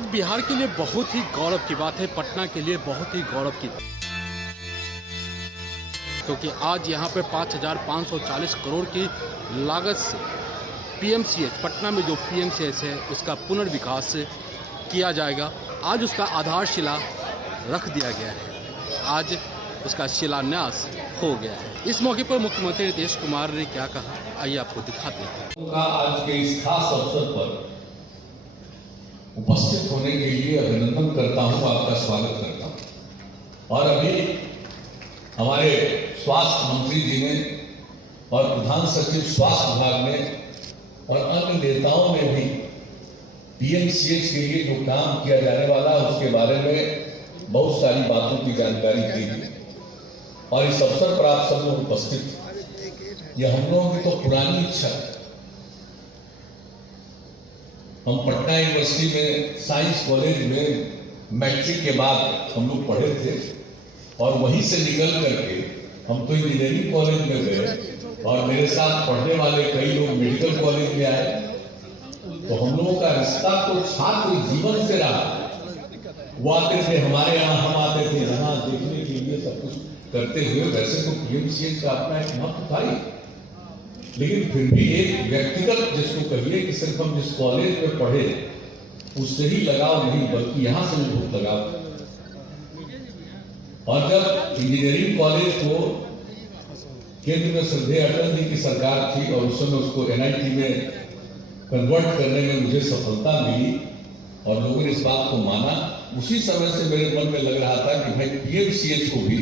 आज बिहार के लिए बहुत ही गौरव की बात है, पटना के लिए बहुत ही गौरव की, क्योंकि आज यहाँ पे 5,540 करोड़ की लागत से पीएमसीएच, पटना में जो पीएमसीएच है उसका पुनर्विकास किया जाएगा। आज उसका आधारशिला रख दिया गया है, आज उसका शिलान्यास हो गया है। इस मौके पर मुख्यमंत्री नीतीश कुमार ने क्या कहा, आइए आपको दिखाते हैं। आज के इस खास अवसर पर उपस्थित होने के लिए अभिनंदन करता हूं, आपका स्वागत करता हूं। और अभी हमारे स्वास्थ्य मंत्री जी ने और प्रधान सचिव स्वास्थ्य विभाग ने और अन्य नेताओं ने भी पीएमसीएच के लिए जो काम किया जाने वाला है उसके बारे में बहुत सारी बातों की जानकारी दी थी। और इस अवसर पर आप सब लोग उपस्थित, यह हम लोगों की तो पुरानी इच्छा है। हम पटना यूनिवर्सिटी में साइंस कॉलेज में मैट्रिक के बाद हम लोग पढ़े थे और वहीं से निकल करके हम तो इंजीनियरिंग कॉलेज में गए और मेरे साथ पढ़ने वाले कई लोग मेडिकल कॉलेज में आए। तो हम लोगों का रिश्ता तो छात्र जीवन से रहा। वो आते थे हमारे यहाँ, हम आते थे यहाँ देखने के लिए, सब कुछ करते हुए। वैसे तो पीएमसीएच का अपना एक महत्व था ही, लेकिन फिर भी एक व्यक्तिगत जिसको कहिए कि सिर्फ हम जिस कॉलेज में पढ़े उससे ही लगाव नहीं, बल्कि यहां से भी बहुत लगाव। और जब इंजीनियरिंग कॉलेज को केंद्र में श्रद्धेय अटल जी की सरकार थी और उस समय उसको एनआईटी में कन्वर्ट करने में मुझे सफलता मिली और लोगों ने इस बात को माना, उसी समय से मेरे मन में लग रहा था कि भाई पीएमसीएच को भी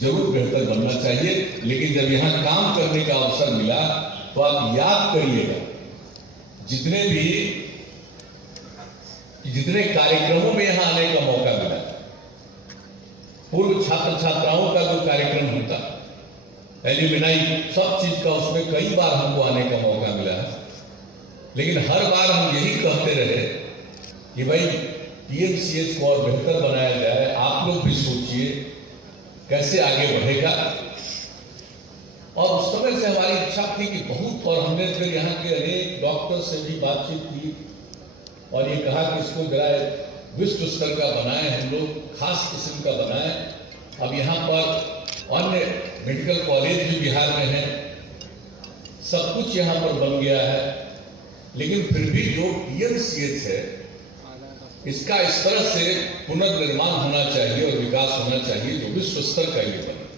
जरूर बेहतर बनना चाहिए। लेकिन जब यहाँ काम करने का अवसर मिला तो आप याद करिएगा, जितने कार्यक्रमों में यहाँ आने का मौका मिला, पूर्व छात्र छात्राओं का जो कार्यक्रम होता, एल्यूमिनाई, सब चीज का उसमें कई बार हमको आने का मौका मिला है। लेकिन हर बार हम यही कहते रहे कि भाई पीएमसीएच को और बेहतर बनाया जाए, आप लोग भी सोचिए कैसे आगे बढ़ेगा। और उस समय से हमारी इच्छा थी कि बहुत, और हमने फिर यहाँ के अनेक डॉक्टर से भी बातचीत की और ये कहा कि इसको जरा विश्व स्तर का बनाएं, हम लोग खास किस्म का बनाएं। अब यहाँ पर अन्य मेडिकल कॉलेज भी बिहार में है, सब कुछ यहाँ पर बन गया है, लेकिन फिर भी जो पीएमसीएच है इसका इस तरह से पुनर्निर्माण होना चाहिए और विकास होना चाहिए जो विश्व स्तर का ये बने।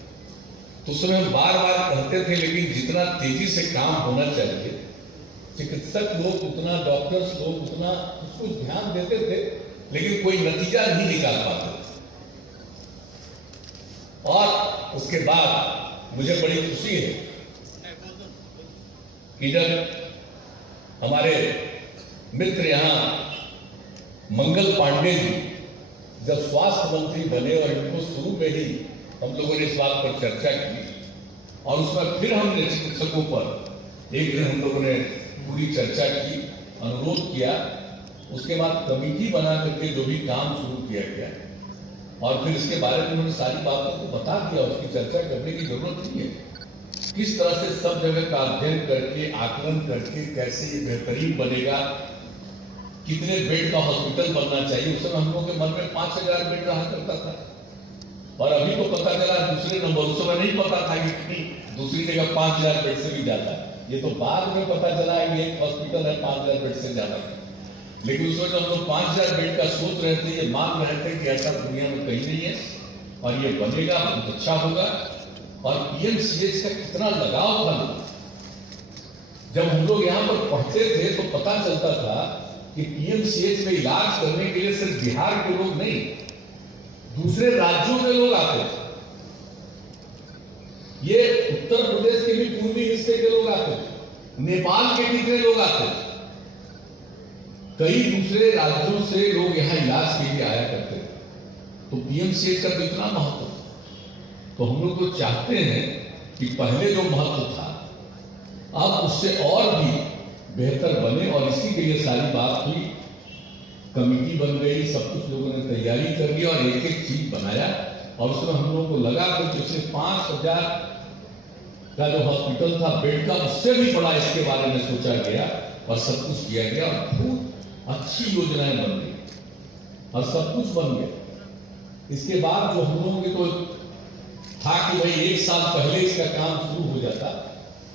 तो उस समय हम बार बार कहते थे, लेकिन जितना तेजी से काम होना चाहिए, चिकित्सक लोग उतना, डॉक्टर्स लोग उतना उसको ध्यान देते थे, लेकिन कोई नतीजा नहीं निकाल पाते। और उसके बाद मुझे बड़ी खुशी है कि जब हमारे मित्र यहाँ मंगल पांडे जी जब स्वास्थ्य मंत्री बने और इनको शुरू में ही हम लोगों ने इस बात पर चर्चा की और उसमें फिर हमने चिकित्सकों पर एक दिन हम लोगों ने पूरी चर्चा की, अनुरोध किया। उसके बाद कमेटी बना करके जो भी काम शुरू किया गया और फिर इसके बारे में उन्होंने सारी बातों को बता दिया। उसकी चर्चा करने की जरूरत नहीं है, किस तरह से सब जगह का अध्ययन करके, आकलन करके कैसे ये बेहतरीन बनेगा, कितने बेड का हॉस्पिटल बनना चाहिए। उस समय हम लोगों के मन में 5,000 बेड रहा करता था और अभी तो पता चला दूसरे नंबर। उस समय नहीं पता था कि दूसरी जगह 5,000 बेड से भी ज्यादा है। ये तो बाद में पता चला है कि एक हॉस्पिटल है 5,000 बेड से ज्यादा। लेकिन उस वक्त हम लोग 5,000 बेड का सोच रहे थे, ये मान रहे थे कि ऐसा दुनिया में कहीं नहीं है और ये बनेगा, बहुत अच्छा होगा। और पीएमसीएच का कितना लगाव था। जब हम लोग यहाँ पर पढ़ते थे तो पता चलता था कि पीएमसीएच में इलाज करने के लिए सिर्फ बिहार के लोग नहीं, दूसरे राज्यों के लोग आते थे। ये उत्तर प्रदेश के भी पूर्वी हिस्से के लोग आते थे, नेपाल के कितने लोग आते थे, कई दूसरे राज्यों से लोग यहाँ इलाज के लिए आया करते थे। तो पीएमसीएच का तो इतना महत्व, तो हम लोग तो चाहते हैं कि पहले जो महत्व था अब उससे और भी बेहतर बने। और इसी के लिए सारी बात हुई, कमेटी बन गई, सब कुछ लोगों ने तैयारी कर ली और एक एक चीज बनाया। और उसमें हम लोगों को लगा कि पिछले 5,000 का जो हॉस्पिटल था बेड का, उससे भी बड़ा इसके बारे में सोचा गया और सब कुछ किया गया और बहुत अच्छी योजनाएं बन गई। और सब कुछ बन गया। इसके बाद जो हम लोगों के तो था कि भाई 1 साल पहले इसका काम शुरू हो जाता,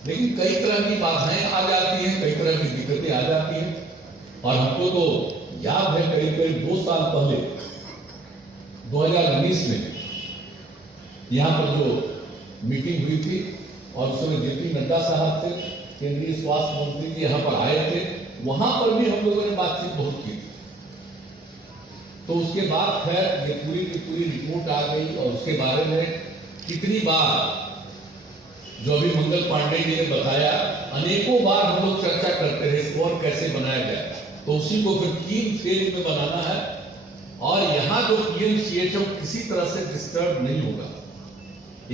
लेकिन कई तरह की बाधाएं आ जाती हैं, कई तरह की दिक्कतें आ जाती हैं। और हमको तो याद है करीब 2 साल पहले 2019 में यहाँ पर जो मीटिंग हुई थी और उसमें जेपी नड्डा साहब थे, केंद्रीय स्वास्थ्य मंत्री जी यहाँ पर आए थे, वहां पर भी हम लोगों ने बातचीत बहुत की। तो उसके बाद खैर ये पूरी की पूरी रिपोर्ट आ गई और उसके बारे में कितनी बार जो अभी मंगल पांडे जी ने बताया, अनेकों बार हम लोग चर्चा करते रहे इसको और कैसे बनाया जाए। तो उसी को फिर 3 फेज में बनाना है और यहाँ जो पीएमसीएच किसी तरह से डिस्टर्ब नहीं होगा।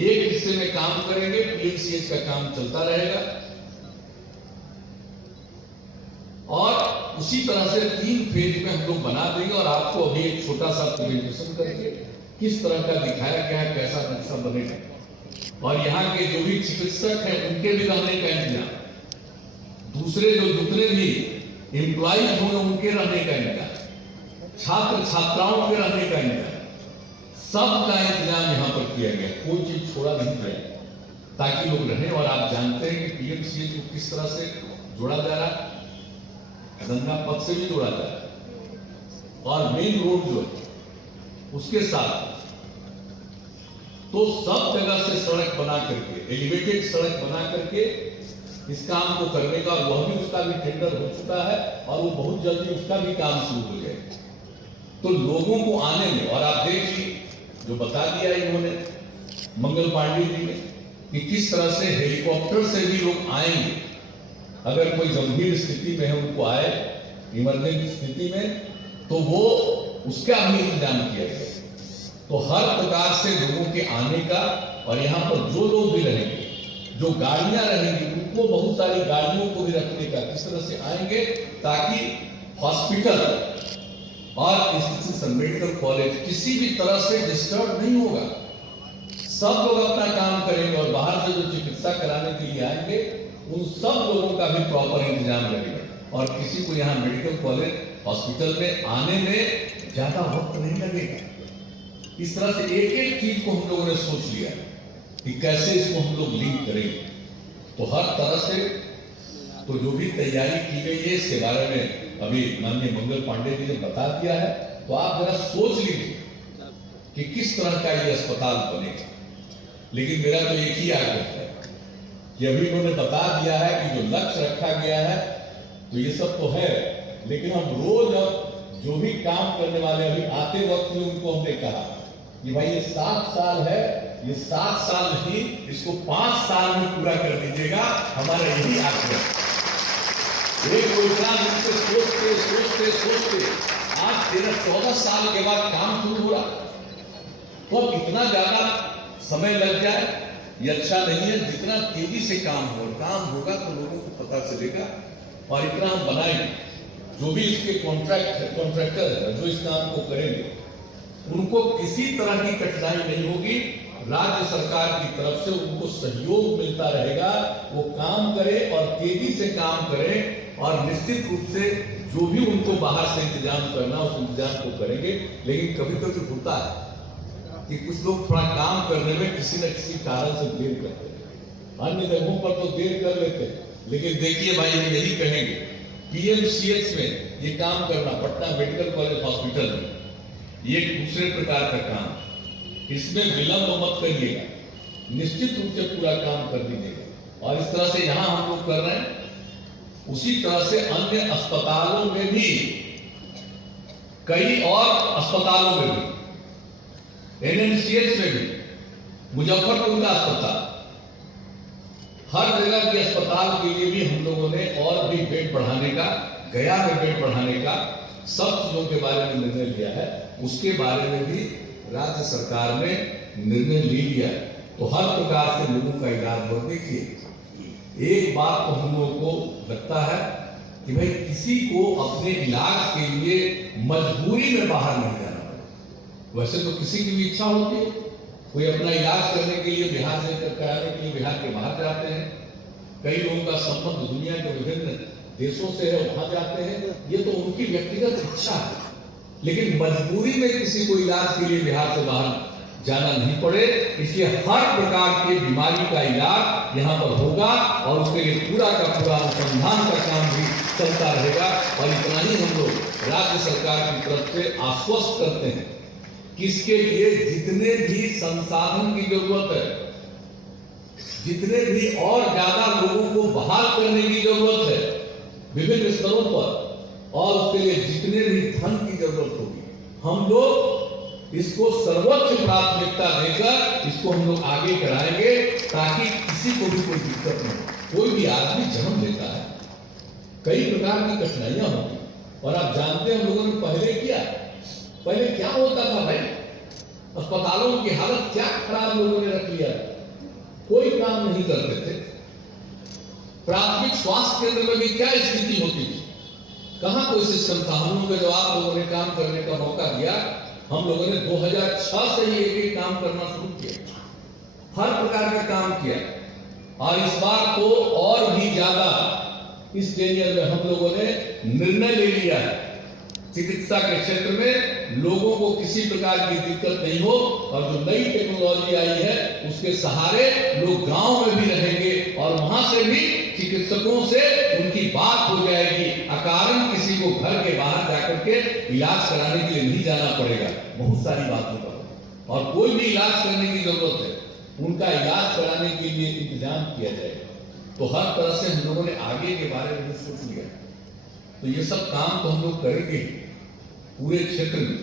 एक हिस्से में काम करेंगे, पीएमसीएच का काम चलता रहेगा और उसी तरह से 3 फेज में हम लोग बना देंगे। और आपको अभी एक छोटा सा प्रेजेंटेशन करके किस तरह का दिखाया गया है, कैसा नक्शा बनेगा। और यहाँ के जो भी चिकित्सक हैं उनके भी रहने का इंतजाम, दूसरे जो जितने भी एम्प्लॉइज होंगे उनके रहने का इंतजाम, छात्र छात्राओं के रहने का इंतजाम, सबका इंतजाम यहाँ पर किया गया। कोई चीज छोड़ा नहीं गया ताकि लोग रहें। और आप जानते हैं कि पीएमसीएच को किस तरह से जोड़ा जा रहा है, गंगा पथ से भी जोड़ा जा रहा है और मेन रोड जो है उसके साथ। तो सब जगह से सड़क बना करके, एलिवेटेड सड़क बना करके इस काम को करने का, और वह भी उसका भी टेंडर हो चुका है और वो बहुत जल्दी उसका भी काम शुरू हो जाएगा। तो लोगों को आने में, और आप देखिए जो बता दिया इन्होंने मंगल पांडे जी ने कि किस तरह से हेलीकॉप्टर से भी लोग आएंगे, अगर कोई गंभीर स्थिति में है उनको आए इमरजेंसी स्थिति में, तो वो उसका भी इंतजाम किया गया। तो हर प्रकार से लोगों के आने का, और यहाँ पर जो लोग भी रहेंगे, जो गाड़ियां रहेंगी, उनको बहुत सारी गाड़ियों को भी रखने का, किस तरह से आएंगे ताकि हॉस्पिटल और इंस्टीट्यूशन मेडिकल कॉलेज किसी भी तरह से डिस्टर्ब नहीं होगा। सब लोग अपना काम करेंगे और बाहर से जो चिकित्सा कराने के लिए आएंगे उन सब लोगों का भी प्रॉपर इंतजाम रहेगा और किसी को यहाँ मेडिकल कॉलेज हॉस्पिटल में आने में ज्यादा वक्त नहीं लगेगा। इस तरह से एक एक चीज को हम लोगों ने सोच लिया कि कैसे इसको हम लोग लिंक करेंगे। तो हर तरह से तो जो भी तैयारी की गई है इसके बारे में अभी माननीय मंगल पांडे जी ने बता दिया है। तो आप जरा सोच लीजिए कि किस तरह का ये अस्पताल बनेगा। लेकिन मेरा तो एक ही आग्रह है कि अभी उन्होंने बता दिया है कि जो लक्ष्य रखा गया है तो ये सब तो है, लेकिन हम रोज अब जो भी काम करने वाले, अभी आते वक्त में उनको हमने कहा कि भाई ये 7 साल है, ये 7 साल नहीं, इसको 5 साल में पूरा कर दीजिएगा। हमारा यही आग्रह। एक योजना जिनसे सोचते सोचते सोचते आज 13-14 साल के बाद काम शुरू हो रहा, तो अब इतना ज्यादा समय लग जाए ये अच्छा नहीं है। जितना तेजी से काम होगा तो लोगों को पता चलेगा। और इतना हम बनाएंगे, जो भी इसके कॉन्ट्रैक्टर है जो इस काम को करेंगे उनको किसी तरह की कठिनाई नहीं होगी। राज्य सरकार की तरफ से उनको सहयोग मिलता रहेगा, वो काम करे और तेजी से काम करे और निश्चित रूप से जो भी उनको बाहर से इंतजाम करना उस इंतजाम को करेंगे। लेकिन कभी कभी होता है कि कुछ लोग थोड़ा काम करने में किसी न किसी कारण से देर करते हैं, अन्य जगहों पर तो देर कर लेते हैं। लेकिन देखिए भाई, हम यही कहेंगे पीएमसीएच में ये काम करना, पटना मेडिकल कॉलेज हॉस्पिटल में ये एक दूसरे प्रकार का काम, इसमें विलंब मत करिएगा, निश्चित रूप से पूरा काम कर दीजिएगा। और इस तरह से यहां हम लोग कर रहे हैं, उसी तरह से अन्य अस्पतालों में भी, कई और अस्पतालों में भी, एनएमसीएच में भी, मुजफ्फरपुर का अस्पताल, हर जगह के अस्पताल के लिए भी हम लोगों ने और भी बेड बढ़ाने का, गया में बेड बढ़ाने का, सब चीजों के बारे में निर्णय लिया है। उसके बारे में भी राज्य सरकार ने निर्णय ले लिया है। तो हर प्रकार से लोगों का इलाज हो। देखिए, एक बात तो हम लोगों को लगता है कि भाई किसी को अपने इलाज के लिए मजबूरी में बाहर नहीं जाना पड़े। वैसे तो किसी की भी इच्छा होती है, कोई अपना इलाज करने के लिए बिहार से कराने के लिए बिहार के बाहर जाते हैं। कई लोगों का संबंध दुनिया के विभिन्न देशों से है, वहां जाते हैं। ये तो उनकी व्यक्तिगत इच्छा है लेकिन मजबूरी में किसी को इलाज के लिए बिहार से बाहर जाना नहीं पड़े, इसलिए हर प्रकार की बीमारी का इलाज यहाँ पर होगा और उसके लिए पूरा का पूरा अनुसंधान का काम भी चलता रहेगा। और इतना ही हम लोग राज्य सरकार की तरफ से आश्वस्त करते हैं कि इसके लिए जितने भी संसाधन की जरूरत है, जितने भी और ज्यादा लोगों को बहाल करने की जरूरत है विभिन्न स्तरों पर, और उसके लिए जितने भी धन की जरूरत होगी, हम लोग इसको सर्वोच्च प्राथमिकता देकर इसको हम लोग आगे कराएंगे, ताकि किसी को भी कोई दिक्कत न हो। कोई भी आदमी जन्म लेता है, कई प्रकार की कठिनाइयां होती, और आप जानते हैं हम लोगों ने पहले क्या होता था भाई, अस्पतालों की हालत क्या खराब लोगों ने रख लिया, कोई काम नहीं करते थे। प्राथमिक स्वास्थ्य केंद्र में भी क्या स्थिति होती थी, कहां कोई सिस्टम था। हम लोगों को जब आप लोगों ने काम करने का मौका दिया, हम लोगों ने 2006 से ही एक काम करना शुरू किया, हर प्रकार के काम किया, और इस बार तो और भी ज्यादा इस टेनियर में हम लोगों ने निर्णय ले लिया है, चिकित्सा के क्षेत्र में लोगों को किसी प्रकार की दिक्कत नहीं हो, और जो नई टेक्नोलॉजी आई है उसके सहारे लोग गांव में भी रहेंगे, और वहां से भी चिकित्सकों से उनकी बात हो जाएगी, अकारण किसी को घर के बाहर जाकर के इलाज कराने के लिए नहीं जाना पड़ेगा। बहुत सारी बातों पर, और कोई भी इलाज करने की जरूरत है उनका इलाज कराने के लिए इंतजाम किया जाएगा। तो हर तरह से हम लोगों ने आगे के बारे में सोच लिया, तो ये सब काम तो हम लोग करेंगे पूरे क्षेत्र में,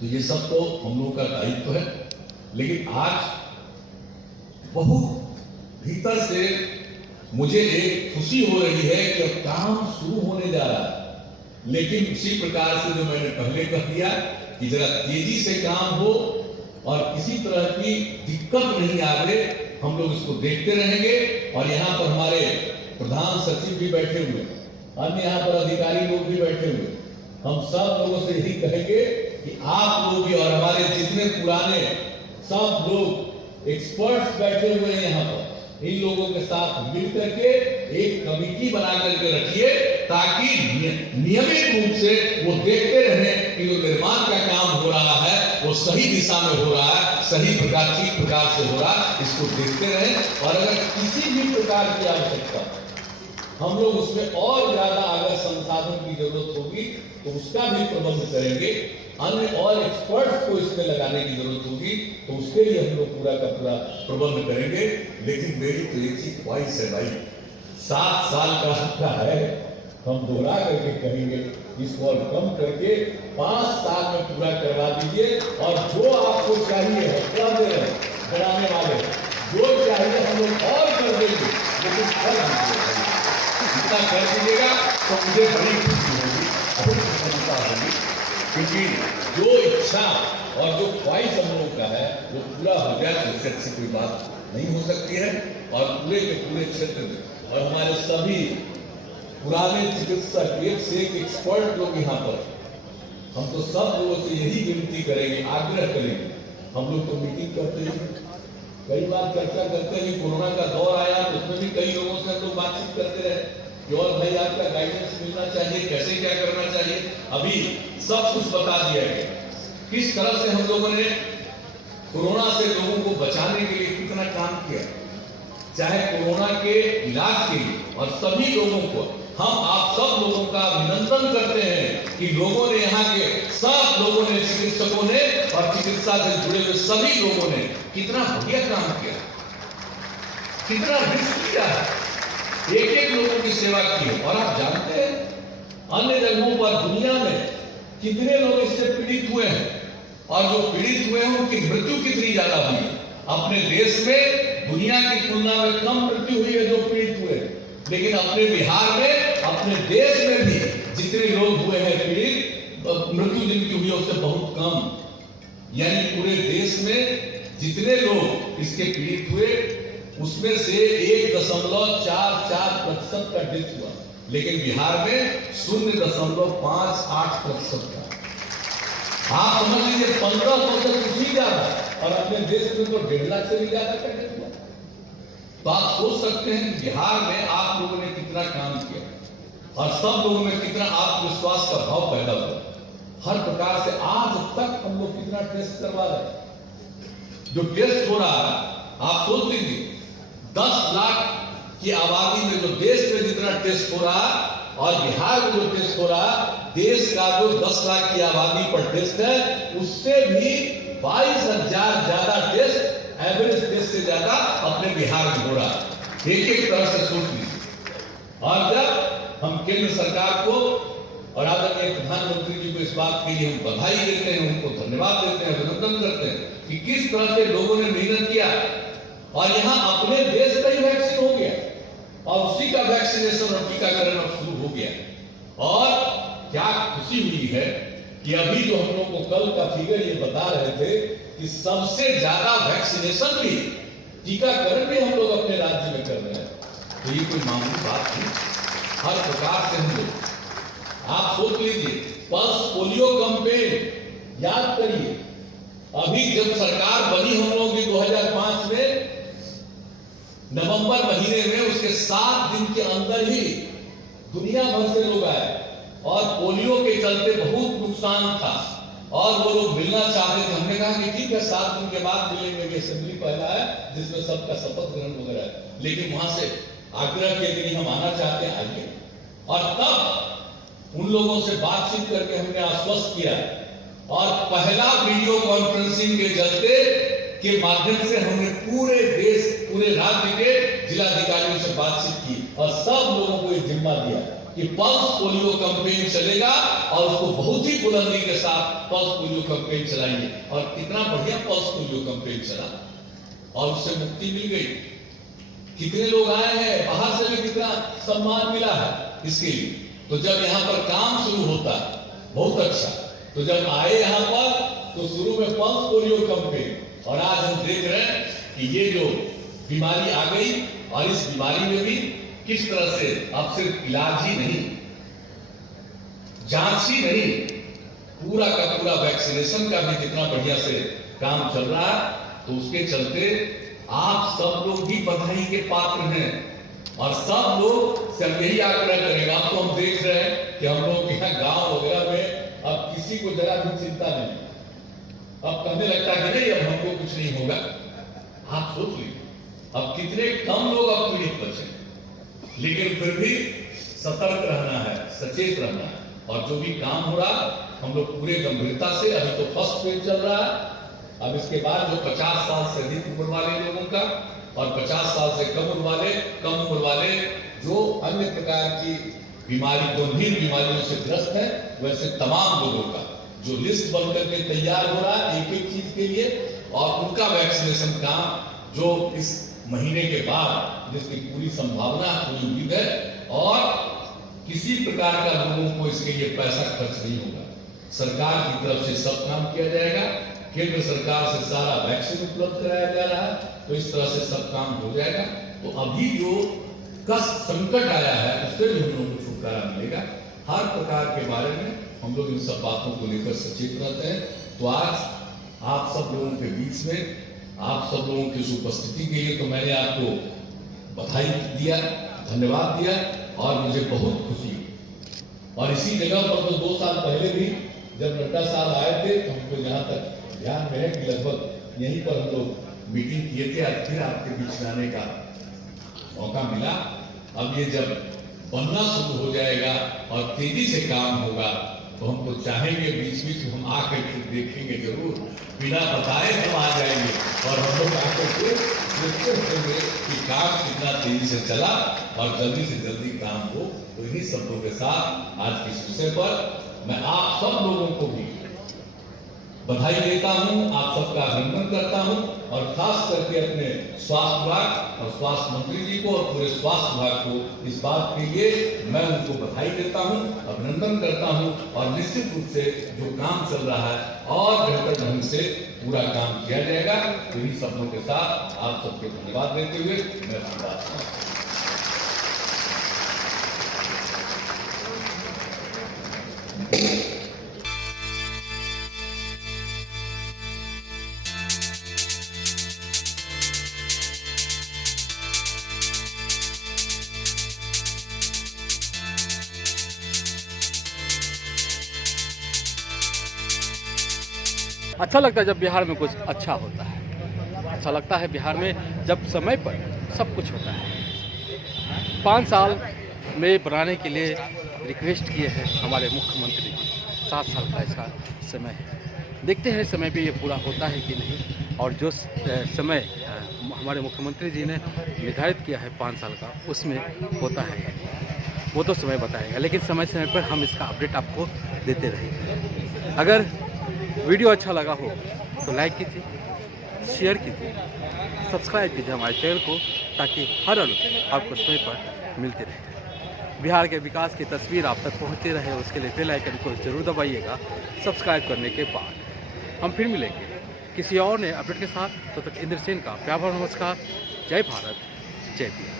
तो ये सब तो हम लोग का दायित्व है। लेकिन आज बहुत भीतर से मुझे एक खुशी हो रही है कि अब काम शुरू होने जा रहा है, लेकिन उसी प्रकार से जो मैंने पहले कह दिया कि जरा तेजी से काम हो और किसी तरह की दिक्कत नहीं आवे, हम लोग इसको देखते रहेंगे। और यहाँ पर हमारे प्रधान सचिव भी बैठे हुए, अन्य यहाँ पर अधिकारी लोग भी बैठे हुए, हम सब लोगों से यही कहेंगे कि आप लोग भी और हमारे जितने पुराने सब लोग एक्सपर्ट्स बैठे हुए हैं यहाँ पर, इन लोगों के साथ मिल करके एक कमेटी बना करके रखिए, ताकि नियमित रूप से वो देखते रहें कि जो निर्माण का काम हो रहा है वो सही दिशा में हो रहा है, सही प्रकार ठीक प्रकार से हो रहा है, इसको देखते रहें। और अगर किसी भी प्रकार की आवश्यकता हम लोग उसमें और ज्यादा अगर संसाधन की जरूरत होगी तो उसका भी प्रबंध करेंगे, अन्य और एक्सपर्ट्स को इसमें लगाने की जरूरत होगी तो उसके लिए हम लोग पूरा का पूरा प्रबंध करेंगे। लेकिन मेरी तो एक ही ख्वाहिश है भाई, 7 साल का है, हम दोहरा करके कहेंगे इसको और कम करके 5 साल में पूरा करवा दीजिए। और जो आपको चाहिए है बनाने वाले जो चाहिए हम लोग और कर देंगे, लेकिन कर दीजिए, इतना कर दीजिएगा तो मुझे बड़ी खुशी होगी, बहुत प्रसन्नता होगी, क्योंकि जो इच्छा और जो ख्वाहिश हम लोग का है वो पूरा हो गया, तो इससे अच्छी कोई बात नहीं हो सकती है। और पूरे के पूरे क्षेत्र में और हमारे सभी पुराने चिकित्सक, एक से एक एक्सपर्ट लोग यहाँ पर, हम तो सब लोगों से यही विनती करेंगे, आग्रह करेंगे। हम लोग तो मीटिंग करते हैं, कई बार चर्चा करते हैं, कोरोना का दौर आया तो उसमें भी कई लोगों से हम लोग बातचीत करते रहे कि और भाई आपका गाइडेंस मिलना चाहिए, कैसे क्या करना चाहिए। अभी सब कुछ बता दिया गया, किस तरह से हम लोगों ने कोरोना से लोगों को बचाने के लिए कितना काम किया, चाहे कोरोना के इलाज के लिए। और सभी लोगों को हम आप सब लोगों का अभिनंदन करते हैं कि लोगों ने, यहाँ के सब लोगों ने, चिकित्सकों ने और चिकित्सा से जुड़े हुए सभी लोगों ने कितना बढ़िया काम किया, कितना रिस्क लिया है, एक एक लोगों की सेवा की है। और आप जानते हैं अन्य जगहों पर दुनिया में कितने लोग इससे पीड़ित हुए हैं, और जो पीड़ित हुए हैं उनकी मृत्यु कितनी ज्यादा हुई है। अपने देश में दुनिया की तुलना में कम मृत्यु हुई है जो पीड़ित हुए, लेकिन अपने बिहार में, अपने देश में भी जितने लोग हुए हैं पीड़ित, मृत्यु जिनकी हुई है उससे बहुत कम। यानी पूरे देश में जितने लोग इसके पीड़ित हुए उसमें से 1.44% का डेथ हुआ, लेकिन बिहार में 0.58% का। आप समझ लीजिए 15% कुछ ही ज्यादा, और अपने देश में तो 1.5 लाख से भी ज्यादा का डेथ हुआ। तो आप सोच सकते हैं कि बिहार में आप लोगों ने कितना काम किया और सब लोगों में कितना आत्मविश्वास का भाव पैदा हुआ। हर प्रकार से आज तक हम लोग कितना टेस्ट करवा रहे हैं। जो टेस्ट हो रहा है आप सोच लीजिए, 10 लाख की आबादी में जो देश में जितना टेस्ट हो रहा और बिहार में जो टेस्ट हो रहा, देश का जो 10 लाख की आबादी पर टेस्ट है उससे भी 22,000 ज्यादा टेस्ट, एवरेज टेस्ट से ज्यादा अपने बिहार में हो रहा है। एक तरह से सोच लीजिए। और जब हम केंद्र सरकार को और आदरणीय प्रधानमंत्री जी को इस बात के लिए हम बधाई देते हैं, उनको धन्यवाद देते हैं, अभिनंदन करते हैं कि किस तरह से लोगों ने मेहनत किया और यहाँ अपने देश का ही वैक्सीन हो गया और उसी का वैक्सीनेशन और टीकाकरण अब शुरू हो गया। और क्या खुशी हुई है कि अभी जो हम लोग को कल का फिगर ये बता रहे थे कि सबसे ज्यादा वैक्सीनेशन भी, टीकाकरण भी हम लोग अपने राज्य में कर रहे हैं। तो ये कोई मामूली बात नहीं। हर प्रकार से हम लोग, आप सोच लीजिए, पल्स पोलियो कैंपेन याद करिए, अभी जब सरकार बनी हम लोगों की 2005 में नवंबर महीने में, उसके 7 दिन के अंदर ही दुनिया भर से लोग आए और पोलियो के चलते बहुत नुकसान था और वो लोग मिलना चाहते थे। हमने कहा कि ठीक है 7 दिन के बाद मिलेंगे, ये असेंबली पहला है जिसमें सबका शपथ ग्रहण वगैरह है, लेकिन वहां से आग्रह किया कि हम आना चाहते हैं, आइए। और तब उन लोगों से बातचीत करके हमने आश्वस्त किया और पहला वीडियो कॉन्फ्रेंसिंग के जलते के माध्यम से हमने पूरे देश, पूरे राज्य के जिलाधिकारियों से बातचीत की और सब लोगों को एक जिम्मा दिया कि पल्स पोलियो कैंपेन चलेगा और उसको बहुत ही बुलंदी के साथ पल्स पोलियो कैंपेन चलाएंगे। और कितना बढ़िया पल्स पोलियो कैंपेन चला और उससे मुक्ति मिल गई। कितने लोग आए हैं बाहर से भी, कितना सम्मान मिला है इसके लिए। तो जब यहाँ पर काम शुरू होता है बहुत अच्छा, तो जब आए यहाँ पर तो शुरू में पल्स पोलियो कैंपेन, और आज हम देख रहे हैं कि ये जो बीमारी आ गई और इस बीमारी में भी किस तरह से अब सिर्फ इलाज ही नहीं, जांच ही नहीं, पूरा का पूरा वैक्सीनेशन का भी कितना बढ़िया से काम चल रहा है। तो उसके चलते आप सब लोग भी बधाई के पात्र हैं और सब लोग से यही आग्रह करेगा। अब तो हम देख रहे हैं कि हम लोग यहाँ गांव वगैरह में अब किसी को जरा भी चिंता नहीं, अब कहने लगता है कि नहीं अब हमको कुछ नहीं होगा। आप सोच लीजिए अब कितने कम लोग अब पीड़ित बचे, लेकिन फिर भी सतर्क रहना है, सचेत रहना है। और जो भी काम हो रहा हम लोग पूरे गंभीरता से, अभी तो फर्स्ट फेज चल रहा है, अब इसके बाद जो 50 साल से अधिक उम्र वाले लोगों का और 50 साल से कम उम्र वाले जो अन्य प्रकार की बीमारी, गंभीर बीमारियों से ग्रस्त है, वैसे तमाम लोगों का जो लिस्ट बनकर के तैयार हो रहा है एक एक चीज के लिए, और उनका वैक्सीनेशन काम जो इस महीने के बाद, जिसकी पूरी संभावना, पूरी उम्मीद है, और किसी प्रकार का लोगों को इसके लिए पैसा खर्च नहीं होगा। सरकार की तरफ से सब काम किया जाएगा, केंद्र सरकार से सारा वैक्सीन उपलब्ध कराया जा रहा है, तो इस तरह से सब काम हो जाएगा। तो अभी जो कष्ट संकट आया है उससे भी हम लोगों को छुटकारा मिलेगा। हर प्रकार के बारे में हम लोग इन सब बातों को लेकर सचेत रहते हैं। तो आज आप सब लोगों के बीच में, आप सब लोगों की इस उपस्थिति के लिए तो मैंने आपको बधाई दिया, धन्यवाद दिया और मुझे बहुत खुशी हुई। और इसी जगह पर तो 2 साल पहले भी जब नड्डा साहब आए थे, तो हमको यहाँ तक ध्यान में है कि लगभग यहीं पर हम लोग मीटिंग किए थे, आज फिर आपके बीच में आने का मौका मिला। अब ये जब बनना शुरू हो जाएगा और तेजी से काम होगा तो हम तो चाहेंगे बीच बीच हम आकर के देखेंगे जरूर, बिना बताए हम आ जाएंगे और हम लोग आकर के देखते रहेंगे कि काम कितना तेजी से चला और जल्दी से जल्दी काम हो। तो इन्हीं शब्दों के साथ आज के इस विषय पर मैं आप सब लोगों को भी बधाई देता हूं, आप सबका अभिनंदन करता हूं और खास करके अपने स्वास्थ्य विभाग और स्वास्थ्य मंत्री जी को और पूरे स्वास्थ्य विभाग को इस बात के लिए मैं उनको बधाई देता हूं, अभिनंदन करता हूं। और निश्चित रूप से जो काम चल रहा है और बेहतर ढंग से पूरा काम किया जाएगा। इन्हीं शब्दों के साथ आप सबको धन्यवाद देते हुए मैं अपनी बात करता हूं। अच्छा लगता है जब बिहार में कुछ अच्छा होता है, अच्छा लगता है बिहार में जब समय पर सब कुछ होता है। 5 साल में बनाने के लिए रिक्वेस्ट किए हैं हमारे मुख्यमंत्री जी, 7 साल का इसका समय है। देखते हैं समय पे ये पूरा होता है कि नहीं, और जो समय हमारे मुख्यमंत्री जी ने निर्धारित किया है 5 साल का, उसमें होता है वो तो समय बताएगा। लेकिन समय समय पर हम इसका अपडेट आपको देते रहेंगे। अगर वीडियो अच्छा लगा हो तो लाइक कीजिए, शेयर कीजिए, सब्सक्राइब कीजिए हमारे चैनल को, ताकि हर अलर्ट आपको समय पर मिलती रहे। बिहार के विकास की तस्वीर आप तक पहुंचती रहे, उसके लिए बेल आइकन को जरूर दबाइएगा सब्सक्राइब करने के बाद। हम फिर मिलेंगे किसी और नए अपडेट के साथ। तो तक इंद्र सेन का प्यार नमस्कार। जय भारत, जय बिहार।